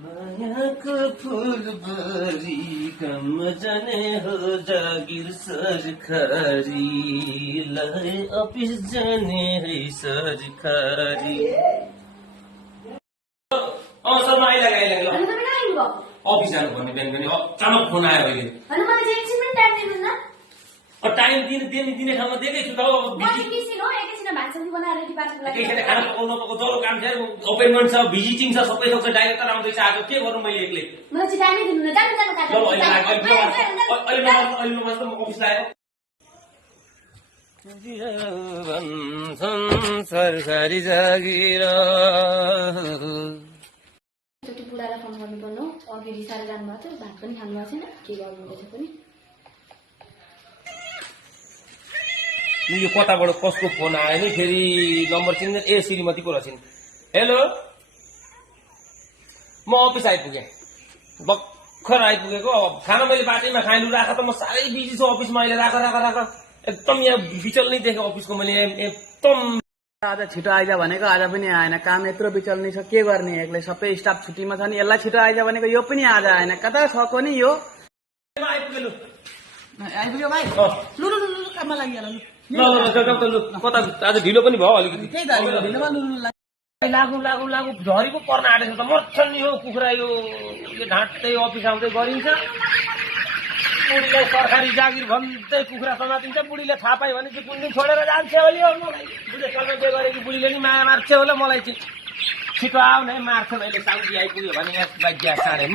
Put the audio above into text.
मायाको फुलबरी कम जाने हो जागिर सरकारीलाई अफिस जाने है सरकारी सर आइलाग्यो अफिस जानु भन्ने बिहान पनि अचानक फोन आयो अहिले टाइम दिने ठाउँमा दिएकै छु त एकैछिन खाना पकाउनु नपकाउ जरो काम छ अपोइन्टमेन्ट छ भिजिटिङ छ सबै थोक छ डाइरेक्टर आउँदैछ आज के गर्नु मैले एक्लै अहिले अफिस लाग्यो सरकारी जागिर बुढालाई फोन गर्नुपर्ने हो अघि रिसाएर जानुभएको थियो भात पनि खानुभएको छैन के गर्नुहुँदैछ पनि यो कताबाट कसको फोन आयो नि फेरि नम्बर चिन्दैन ए श्रीमती को रहेछ हेलो म अफिस आइपुगेँ भर्खर आइपुगेको अब खाना मैले बाटैमा खाइलु राख त म साह्रै बिजी छु अफिसमा अहिले राख एकदम यहाँ बिचल नै देखेँ अफिसको मैले एकदम आज छिटो आइज भनेको आज पनि आएन काम यत्रो बिचल्ने छ के गर्ने एक्लै सबै स्टाफ छुट्टीमा छ नि यसलाई छिटो आइज भनेको यो पनि आज आएन कता छको नि यो आइपुग्यो भाइ लु लु लु काममा लागिहाल ल कता आज ढिलो पनि भयो अलिकति केही त ढिलोमा लु लागु झरी पो पर्न आँटेछ त मर्छ नि हो कुखुरा यो ढाँट्दै अफिस आउँदै गरिन्छ बुढीलाई सरकारी जागिर भन्दै कुखुरा समातिन्छ बुढीले थाहा पायो भने चाहिँ कुन दिन छोडेर जान्छ होला मलाई बुढेसम्म के गरे कि बुढीले नि माया मार्छ होला मलाई चाहिँ छिटो आऊ नै मार्छ अहिले साउदी आइपुग्यो भने यहाँ ग्यास साँडे